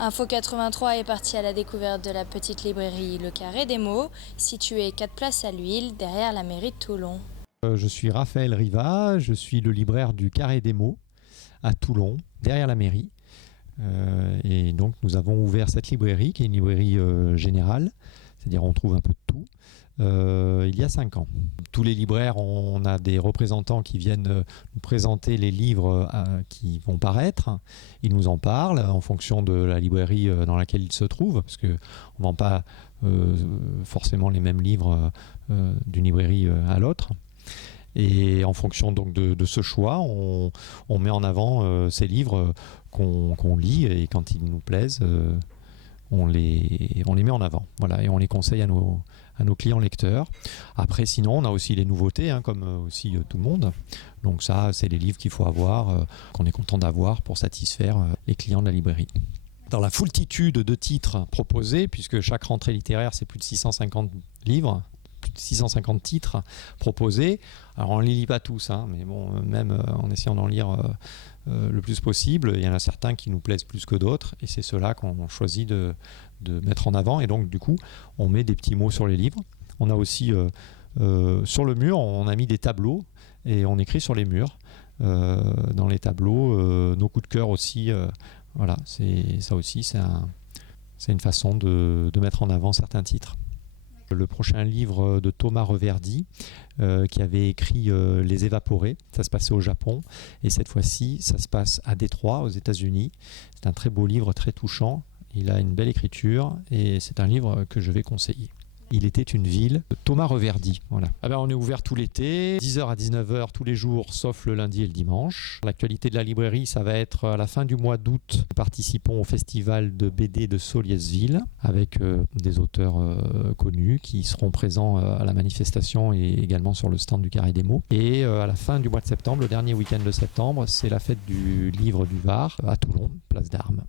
Info 83 est parti à la découverte de la petite librairie Le Carré des Mots, située 4 places à l'Huile, derrière la mairie de Toulon. Je suis Raphaël Riva, je suis le libraire du Carré des Mots à Toulon, derrière la mairie. Et donc nous avons ouvert cette librairie, qui est une librairie générale, c'est-à-dire on trouve un peu de tout, il y a 5 ans. Tous les libraires, on a des représentants qui viennent nous présenter les livres qui vont paraître. Ils nous en parlent en fonction de la librairie dans laquelle ils se trouvent, parce qu'on ne vend pas forcément les mêmes livres d'une librairie à l'autre. Et en fonction donc de ce choix, on met en avant ces livres qu'on lit, et quand ils nous plaisent, on les met en avant. Voilà, et on les conseille à nos clients lecteurs. Après, sinon, on a aussi les nouveautés, comme aussi tout le monde. Donc ça, c'est les livres qu'il faut avoir, qu'on est content d'avoir pour satisfaire les clients de la librairie. Dans la foultitude de titres proposés, puisque chaque rentrée littéraire, c'est plus de 650 livres, plus de 650 titres proposés. Alors on ne les lit pas tous, mais bon, même en essayant d'en lire le plus possible, il y en a certains qui nous plaisent plus que d'autres, et c'est ceux-là qu'on choisit de mettre en avant. Et donc du coup, on met des petits mots sur les livres. On a aussi sur le mur, on a mis des tableaux, et on écrit sur les murs, dans les tableaux, nos coups de cœur aussi. Voilà, ça aussi, c'est une façon de mettre en avant certains titres. Le prochain livre de Thomas Reverdy, qui avait écrit Les Évaporés, ça se passait au Japon, et cette fois-ci ça se passe à Détroit, aux États-Unis. C'est un très beau livre, très touchant, il a une belle écriture, et c'est un livre que je vais conseiller. Il était une ville, Thomas Reverdy. Voilà. On est ouvert tout l'été, 10h à 19h tous les jours, sauf le lundi et le dimanche. L'actualité de la librairie, ça va être à la fin du mois d'août. Nous participons au festival de BD de Soliesville, avec des auteurs connus qui seront présents à la manifestation et également sur le stand du Carré des Mots. Et à la fin du mois de septembre, le dernier week-end de septembre, c'est la fête du livre du Var à Toulon, place d'Armes.